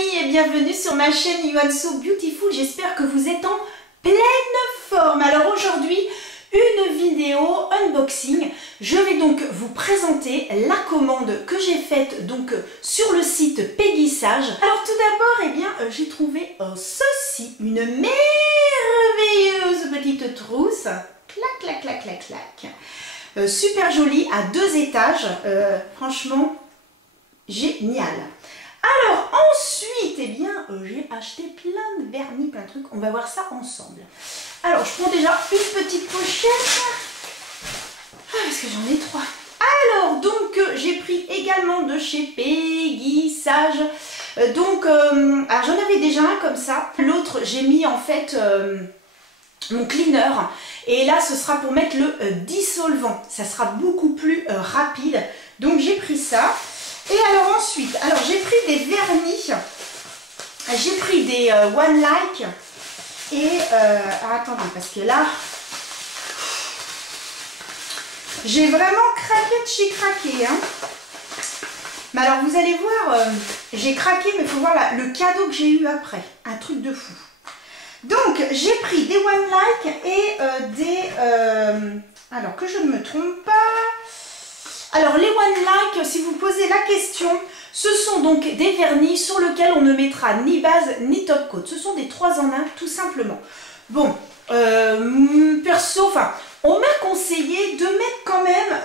amis et bienvenue sur ma chaîne You Are So Beautiful. J'espère que vous êtes en pleine forme. Alors aujourd'hui, une vidéo unboxing. Je vais donc vous présenter la commande que j'ai faite donc sur le site Péguissage. Alors tout d'abord, eh bien, j'ai trouvé ceci, une merveilleuse petite trousse. Clac, clac, clac, clac, clac. Super jolie, à 2 étages. Franchement, génial. Alors ensuite, eh bien, j'ai acheté plein de vernis, plein de trucs. On va voir ça ensemble. Alors, je prends déjà une petite pochette. Parce que j'en ai 3. Alors, donc, j'ai pris également de chez Péguissage. Donc, alors j'en avais déjà un comme ça. L'autre, j'ai mis en fait mon cleaner. Et là, ce sera pour mettre le dissolvant. Ça sera beaucoup plus rapide. Donc, j'ai pris ça. Et alors ensuite, j'ai pris des vernis, j'ai pris des One Like et attendez parce que là, j'ai vraiment craqué de chez craqué. Hein. Mais alors vous allez voir, j'ai craqué mais il faut voir là, le cadeau que j'ai eu après, un truc de fou. Donc j'ai pris des One Like et des, alors que je ne me trompe pas. Alors les One Like, si vous posez la question, ce sont donc des vernis sur lesquels on ne mettra ni base ni top coat. Ce sont des 3 en 1 tout simplement. Bon, perso, enfin, on m'a conseillé de mettre quand même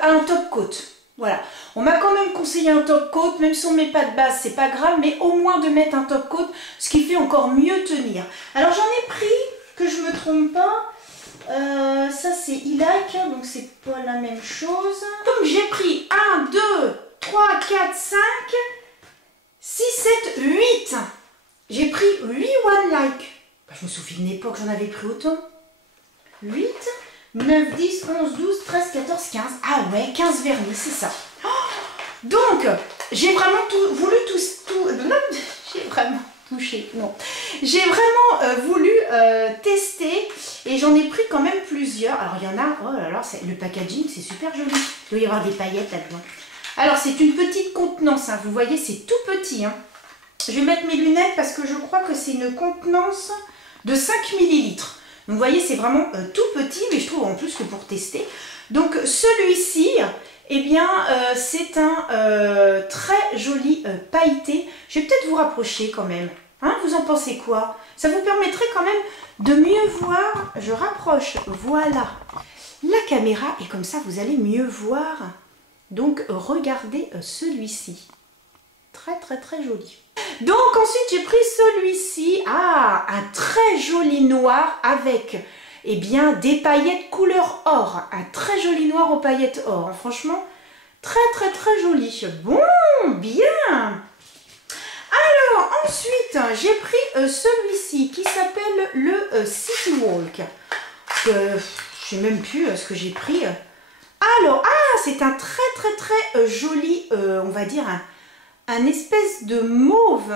un top coat. Voilà, on m'a quand même conseillé un top coat, même si on ne met pas de base, c'est pas grave, mais au moins de mettre un top coat, ce qui fait encore mieux tenir. Alors j'en ai pris, que je me trompe pas. Ça c'est Ilac, donc c'est pas la même chose. Donc j'ai pris 1, 2, 3, 4, 5, 6, 7, 8. J'ai pris 8 One Like. Je me souviens pas que j'en avais pris autant. 8, 9, 10, 11, 12, 13, 14, 15. Ah ouais, 15 vernis, c'est ça. Donc, j'ai vraiment voulu j'ai vraiment touché, non. J'ai vraiment voulu tester et j'en ai pris quand même plusieurs. Alors il y en a, oh là là, le packaging c'est super joli. Il doit y avoir des paillettes là-dedans. Alors c'est une petite contenance, hein. Vous voyez c'est tout petit. Hein. Je vais mettre mes lunettes parce que je crois que c'est une contenance de 5 ml. Donc vous voyez c'est vraiment tout petit, mais je trouve en plus que pour tester. Donc celui-ci, eh bien c'est un très joli pailleté. Je vais peut-être vous rapprocher quand même. Hein, vous en pensez quoi? Ça vous permettrait quand même de mieux voir. Je rapproche, voilà, la caméra et comme ça vous allez mieux voir. Donc regardez celui-ci. Très très très joli. Donc ensuite j'ai pris celui-ci. Ah, un très joli noir avec eh bien des paillettes couleur or. Un très joli noir aux paillettes or. Franchement, très très très joli. Bon, bien. Alors ensuite j'ai pris celui-ci qui s'appelle le City Walk. Je sais même plus ce que j'ai pris. Alors, c'est un très très très joli, on va dire un espèce de mauve.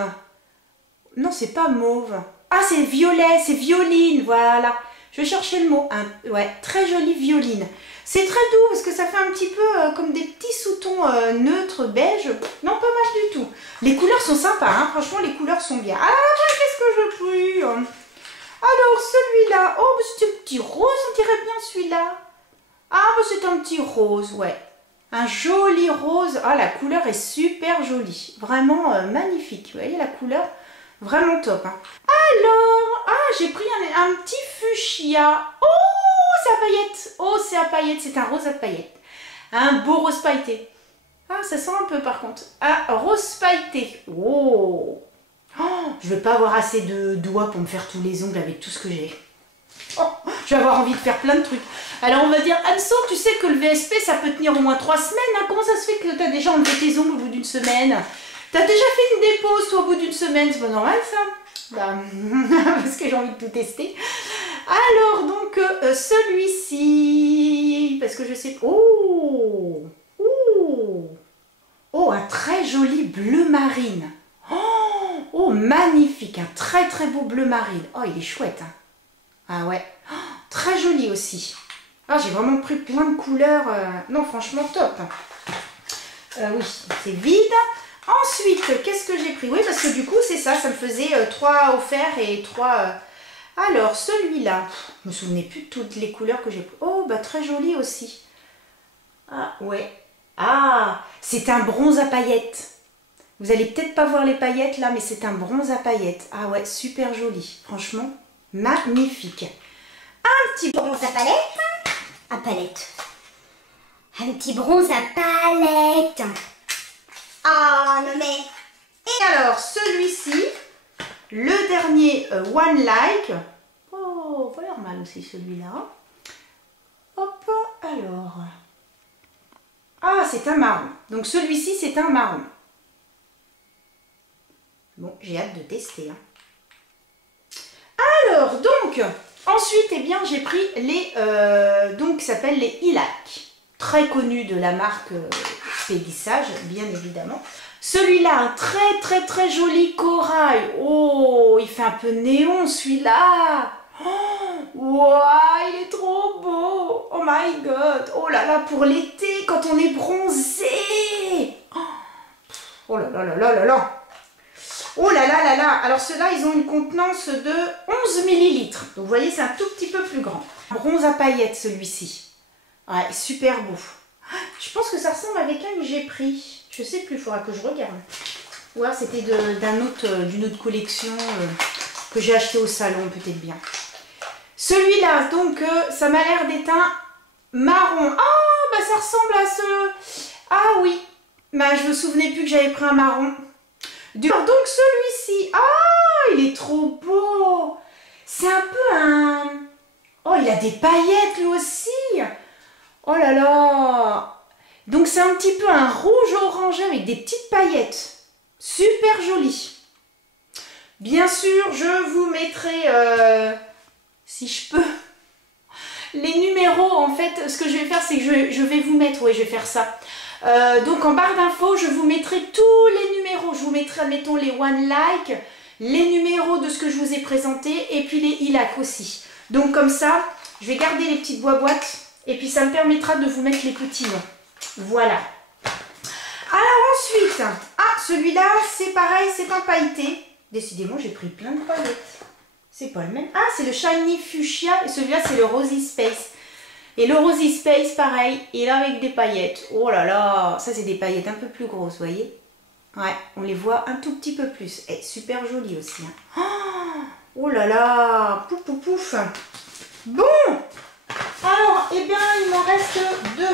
Non, c'est pas mauve. Ah, c'est violet, c'est violine, voilà. Je vais chercher le mot. Ouais, très jolie violine. C'est très doux parce que ça fait un petit peu comme des petits sous-tons neutres, beige. Non, pas mal du tout. Les couleurs sont sympas, hein. Franchement, les couleurs sont bien. Ah, qu'est-ce que je pris? Alors, celui-là. Oh, c'est un petit rose, on dirait bien celui-là. Ah, c'est un petit rose, ouais. Un joli rose. Ah, la couleur est super jolie. Vraiment magnifique. Vous voyez la couleur? Vraiment top. Hein. Alors, j'ai pris un petit fuchsia. Oh, c'est à paillettes. Oh, c'est à paillettes. C'est un rose à paillettes. Un beau rose pailleté. Ah, ça sent un peu par contre. Ah, rose pailleté. Oh. Je ne vais pas avoir assez de doigts pour me faire tous les ongles avec tout ce que j'ai. Oh, je vais avoir envie de faire plein de trucs. Alors on va dire, Anso, tu sais que le VSP ça peut tenir au moins 3 semaines. Hein. Comment ça se fait que tu as déjà enlevé tes ongles au bout d'une semaine? Tu as déjà fait une dépose toi au bout d'une semaine? C'est pas normal ça? Bah, parce que j'ai envie de tout tester. Alors donc celui-ci, parce que je sais... Oh, un très joli bleu marine. Oh, magnifique, un très très beau bleu marine. Oh, il est chouette. Hein. Ah ouais, très joli aussi. Ah, j'ai vraiment pris plein de couleurs. Non, franchement, top. Oui, c'est vide. Ensuite, qu'est-ce que j'ai pris? Oui, parce que du coup, c'est ça, ça me faisait 3 offerts et 3... Alors, celui-là, je me souvenais plus de toutes les couleurs que j'ai pris. Oh, bah très joli aussi. Ah, ouais. Ah, c'est un bronze à paillettes. Vous allez peut-être pas voir les paillettes là, mais c'est un bronze à paillettes. Ah ouais, super joli. Franchement, magnifique. Un petit bronze à palette. À palette. Un petit bronze à palette. Oh non mais... Et alors, celui-ci, le dernier One Like. Oh, il a l'air mal aussi celui-là. Hop, alors. Ah, c'est un marron. Donc celui-ci, c'est un marron. Bon, j'ai hâte de tester. Alors, donc, ensuite, eh bien, j'ai pris les, donc, qui s'appellent les Ilac. Très connus de la marque Peggy Sage, bien évidemment. Celui-là, un très joli corail. Oh, il fait un peu néon, celui-là. Oh, wow, il est trop beau. Oh my god. Oh là là, pour l'été, quand on est bronzé. Oh là là là là là là. Oh là là là là. Alors ceux-là, ils ont une contenance de 11 millilitres. Donc vous voyez, c'est un tout petit peu plus grand. Bronze à paillettes, celui-ci. Ouais, super beau. Je pense que ça ressemble avec un que j'ai pris. Je sais plus, il faudra que je regarde. Ouais, c'était d'une autre collection que j'ai acheté au salon, peut-être bien. Celui-là, donc, ça m'a l'air d'être un marron. Ah, bah ça ressemble à ce... Ah oui, bah, je me souvenais plus que j'avais pris un marron. Donc celui-ci, ah, il est trop beau. C'est un peu un... Oh, il a des paillettes lui aussi. Oh là là. Donc c'est un petit peu un rouge orangé avec des petites paillettes. Super joli. Bien sûr, je vous mettrai, si je peux, les numéros. En fait, ce que je vais faire, c'est que je vais vous mettre, oui, je vais faire ça. Donc en barre d'infos, je vous mettrai tous les numéros. Je vous mettrai, admettons, les One Like, les numéros de ce que je vous ai présenté et puis les Ilac aussi. Donc comme ça, je vais garder les petites boîtes et puis ça me permettra de vous mettre les petits noms. Voilà. Alors ensuite, ah, celui-là, c'est pareil, c'est un pailleté. Décidément, j'ai pris plein de paillettes. C'est pas le même. Ah, c'est le Shiny Fuchsia et celui-là, c'est le Rosy Space. Et le Rosy Space, pareil, il est avec des paillettes. Oh là là, ça c'est des paillettes un peu plus grosses, vous voyez? Ouais, on les voit un tout petit peu plus. Et super joli aussi. Hein. Oh là là, pouf pouf pouf. Bon, alors, eh bien, il m'en reste 2.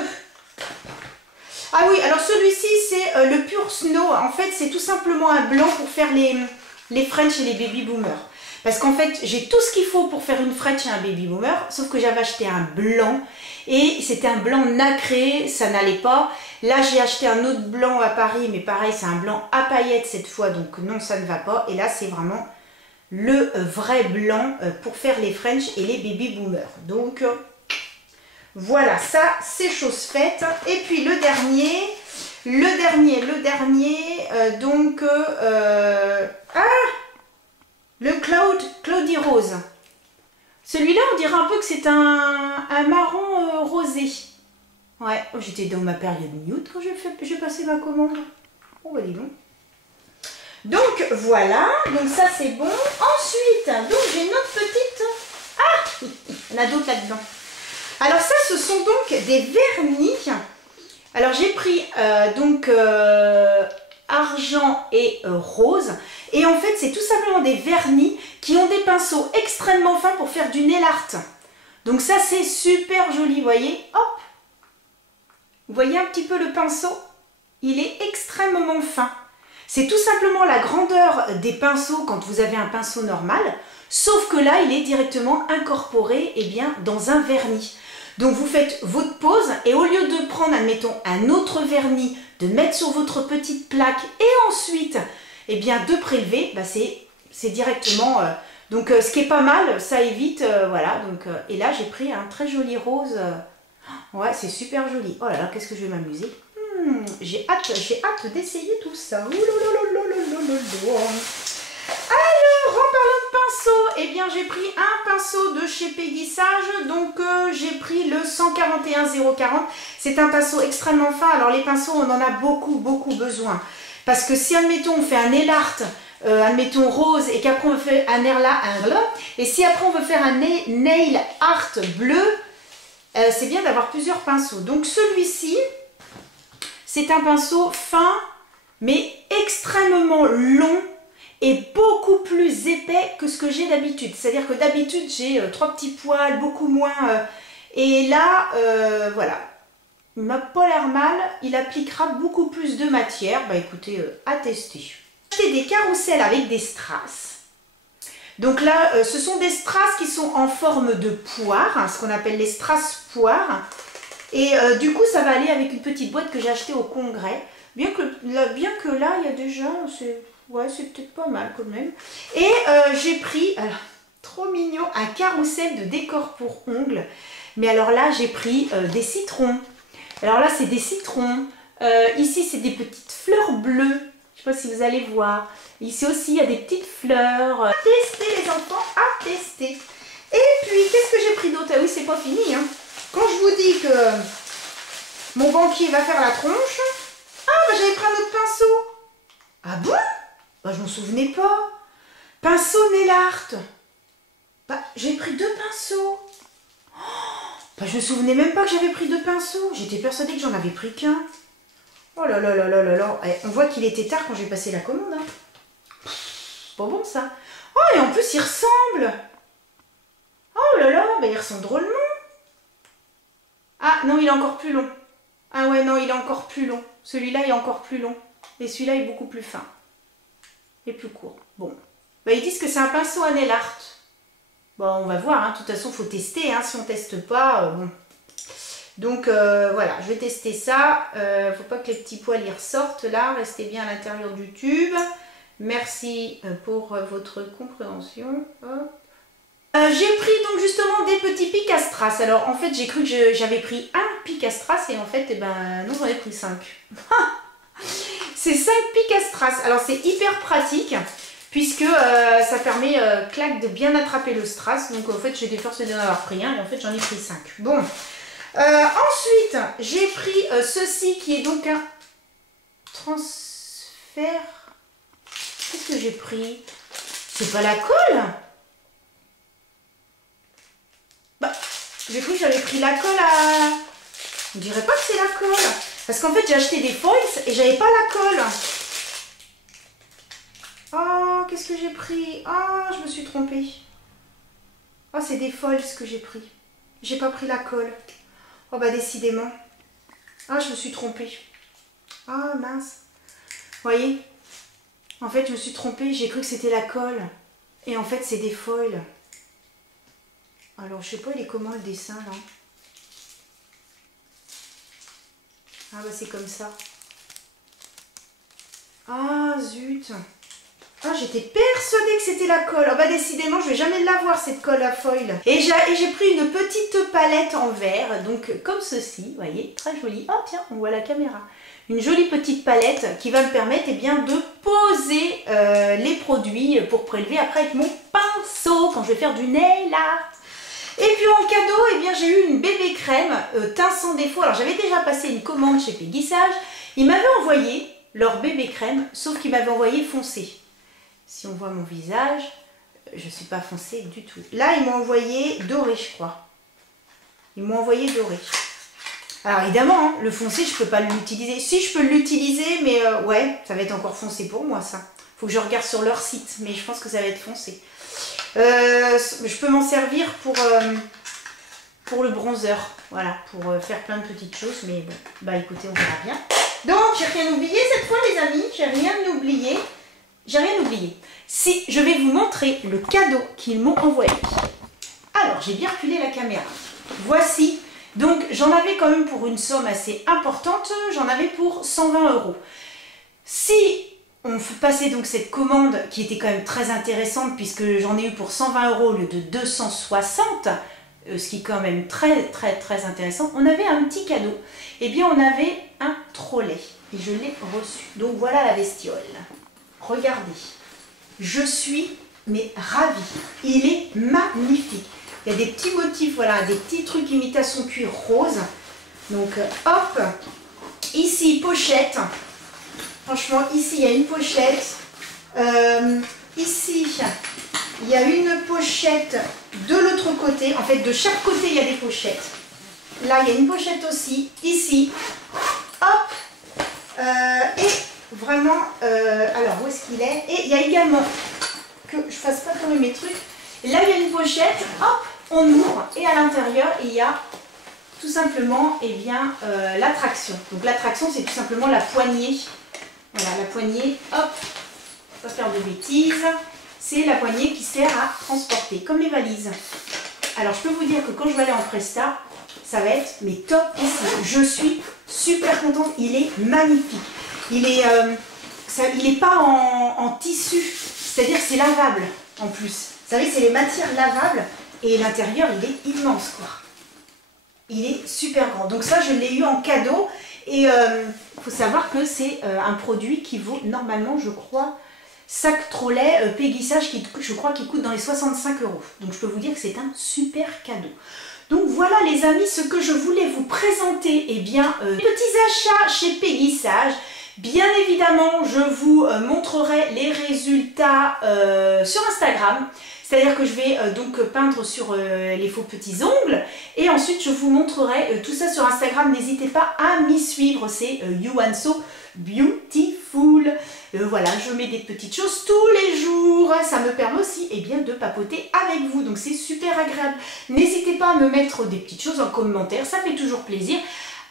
Ah oui, alors celui-ci, c'est le Pure Snow. En fait, c'est tout simplement un blanc pour faire les French et les baby boomers. Parce qu'en fait, j'ai tout ce qu'il faut pour faire une French et un baby boomer, sauf que j'avais acheté un blanc et c'était un blanc nacré, ça n'allait pas. Là, j'ai acheté un autre blanc à Paris, mais pareil, c'est un blanc à paillettes cette fois, donc non, ça ne va pas. Et là, c'est vraiment le vrai blanc pour faire les French et les baby boomers. Donc, voilà, ça, c'est chose faite. Et puis, le dernier, donc, le Cloudy Rose. Celui-là, on dirait un peu que c'est un marron rosé. Ouais, oh, j'étais dans ma période nude quand j'ai passé ma commande. Oh, bah dis donc. Donc, voilà. Donc, ça, c'est bon. Ensuite, donc, j'ai une autre petite... Ah, il y en a d'autres là-dedans. Alors, ça, ce sont donc des vernis. Alors, j'ai pris, donc... argent et rose, et en fait c'est tout simplement des vernis qui ont des pinceaux extrêmement fins pour faire du nail art. Donc ça c'est super joli, vous voyez, hop, vous voyez un petit peu le pinceau, il est extrêmement fin. C'est tout simplement la grandeur des pinceaux quand vous avez un pinceau normal, sauf que là il est directement incorporé bien, dans un vernis. Donc vous faites votre pose et au lieu de prendre, admettons, un autre vernis, de mettre sur votre petite plaque et ensuite bien, de prélever, bah c'est directement... donc ce qui est pas mal, ça évite, voilà. Donc, et là j'ai pris un très joli rose. Ouais, c'est super joli. Oh là là, qu'est-ce que je vais m'amuser. J'ai hâte d'essayer tout ça. Alors, en parlant de pinceau, eh bien j'ai pris un pinceau de chez Peggy Sage, donc j'ai pris le 141 040. C'est un pinceau extrêmement fin. Alors les pinceaux, on en a beaucoup besoin. Parce que si, admettons, on fait un nail art, admettons rose, et qu'après on fait un nail art, et si après on veut faire un nail art bleu, c'est bien d'avoir plusieurs pinceaux. Donc celui-ci, c'est un pinceau fin, mais extrêmement long et beaucoup plus épais que ce que j'ai d'habitude. C'est-à-dire que d'habitude, j'ai 3 petits poils, beaucoup moins. Et là, voilà, il m'a pas l'air mal. Il appliquera beaucoup plus de matière. Bah écoutez, à tester. J'ai acheté des carousels avec des strass. Donc là, ce sont des strass qui sont en forme de poire, hein, ce qu'on appelle les strass poires. Et du coup, ça va aller avec une petite boîte que j'ai achetée au congrès. Bien que là, il y a déjà... Ouais, c'est peut-être pas mal quand même. Et j'ai pris, alors, trop mignon, un carrousel de décor pour ongles. Mais alors là, j'ai pris des citrons. Alors là, c'est des citrons. Ici, c'est des petites fleurs bleues. Je sais pas si vous allez voir. Ici aussi, il y a des petites fleurs. À tester, les enfants, à tester. Et puis, qu'est-ce que j'ai pris d'autre? Ah oui, c'est pas fini, hein. Quand je vous dis que mon banquier va faire la tronche... Ah, bah j'avais pris un autre pinceau. Ah bon? Bah, je m'en souvenais pas. Pinceau nail art. Bah, j'ai pris 2 pinceaux. Oh, bah, je me souvenais même pas que j'avais pris 2 pinceaux. J'étais persuadée que j'en avais pris qu'un. Oh là là là là là là. Eh, on voit qu'il était tard quand j'ai passé la commande. Hein. C'est pas bon ça. Oh, et en plus, il ressemble. Oh là là, bah, il ressemble drôlement. Ah, non, il est encore plus long. Ah ouais, non, il est encore plus long. Celui-là est encore plus long. Et celui-là est beaucoup plus fin. Et plus court. Bon. Bah, ils disent que c'est un pinceau à nail art. Bon, on va voir. Hein. De toute façon, il faut tester. Hein. Si on ne teste pas, bon. Donc, voilà. Je vais tester ça. Faut pas que les petits poils y ressortent là. Restez bien à l'intérieur du tube. Merci pour votre compréhension. Hop. J'ai pris donc justement des petits pics à strass. Alors, en fait, j'ai cru que j'avais pris un pic à strass. Et en fait, eh ben, non, j'en ai pris 5. C'est 5 pics à strass. Alors c'est hyper pratique puisque ça permet clac de bien attraper le strass. Donc en fait j'ai des forces d'en avoir pris un et en fait j'en ai pris 5. Bon. Ensuite j'ai pris ceci qui est donc un transfert. Qu'est-ce que j'ai pris? C'est pas la colle? Bah j'ai cru que j'avais pris la colle à... On dirait pas que c'est la colle. Parce qu'en fait, j'ai acheté des foils et j'avais pas la colle. Oh, qu'est-ce que j'ai pris? Ah, je me suis trompée. Oh, c'est des foils que j'ai pris. J'ai pas pris la colle. Oh, bah décidément. Ah, je me suis trompée. Ah, mince. Vous voyez? En fait, je me suis trompée. J'ai cru que c'était la colle. Et en fait, c'est des foils. Alors, je sais pas, il est comment le dessin, là? Ah bah c'est comme ça. Ah zut. Ah j'étais persuadée que c'était la colle. Ah bah décidément je vais jamais l'avoir cette colle à foil. Et j'ai pris une petite palette en verre. Donc comme ceci, vous voyez, très jolie. Oh tiens, on voit la caméra. Une jolie petite palette qui va me permettre eh bien, de poser les produits pour prélever après avec mon pinceau quand je vais faire du nail art. Et puis en cadeau, eh bien, j'ai eu une bébé crème teint sans défaut. Alors j'avais déjà passé une commande chez Peggy Sage. Ils m'avaient envoyé leur bébé crème, sauf qu'ils m'avaient envoyé foncé. Si on voit mon visage, je ne suis pas foncée du tout. Là, ils m'ont envoyé doré, je crois. Ils m'ont envoyé doré. Alors évidemment, hein, le foncé, je ne peux pas l'utiliser. Si, je peux l'utiliser, mais ouais, ça va être encore foncé pour moi, ça. Il faut que je regarde sur leur site, mais je pense que ça va être foncé. Je peux m'en servir pour le bronzer, voilà, pour faire plein de petites choses, mais bon, bah écoutez, on verra bien. Donc, j'ai rien oublié cette fois, les amis, j'ai rien oublié. J'ai rien oublié. Si, je vais vous montrer le cadeau qu'ils m'ont envoyé. Alors, j'ai bien reculé la caméra. Voici. Donc, j'en avais quand même pour une somme assez importante. J'en avais pour 120 €. Si on passait donc cette commande qui était quand même très intéressante puisque j'en ai eu pour 120 € au lieu de 260, ce qui est quand même très intéressant, on avait un petit cadeau. Eh bien, on avait un trolley et je l'ai reçu. Donc, voilà la bestiole. Regardez. Je suis mais ravie. Il est magnifique. Il y a des petits motifs, voilà, des petits trucs imitation cuir rose. Donc, hop. Ici, pochette. Franchement, ici, il y a une pochette. Ici, il y a une pochette de l'autre côté. En fait, de chaque côté, il y a des pochettes. Là, il y a une pochette aussi. Ici. Hop. Et vraiment, alors, où est-ce qu'il est? Et il y a également, que je fasse pas tomber mes trucs. Et là, il y a une pochette. Hop, on ouvre. Et à l'intérieur, il y a tout simplement, eh bien, l'attraction. Donc, l'attraction, c'est tout simplement la poignée. Voilà, la poignée, hop, pas faire de bêtises, c'est la poignée qui sert à transporter, comme les valises. Alors, je peux vous dire que quand je vais aller en Presta, ça va être mais top ici. Je suis super contente, il est magnifique. Il est pas en tissu, c'est-à-dire c'est lavable en plus. Vous savez, c'est les matières lavables et l'intérieur, il est immense, quoi. Il est super grand. Donc ça, je l'ai eu en cadeau. Et il faut savoir que c'est un produit qui vaut normalement, je crois, sac Trolley Péguissage, qui je crois qu'il coûte dans les 65 €. Donc je peux vous dire que c'est un super cadeau. Donc voilà les amis, ce que je voulais vous présenter, eh bien, petits achats chez Péguissage. Bien évidemment, je vous montrerai les résultats sur Instagram. C'est-à-dire que je vais donc peindre sur les faux petits ongles. Et ensuite, je vous montrerai tout ça sur Instagram. N'hésitez pas à m'y suivre. C'est YouAnso Beautiful. Voilà, je mets des petites choses tous les jours. Ça me permet aussi eh bien, de papoter avec vous. Donc c'est super agréable. N'hésitez pas à me mettre des petites choses en commentaire. Ça fait toujours plaisir.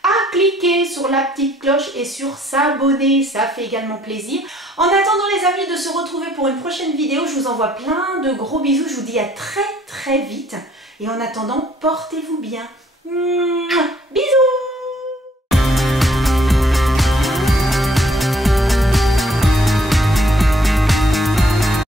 À cliquer sur la petite cloche et sur s'abonner, ça fait également plaisir. En attendant les amis de se retrouver pour une prochaine vidéo, je vous envoie plein de gros bisous, je vous dis à très vite et en attendant, portez-vous bien. Bisous.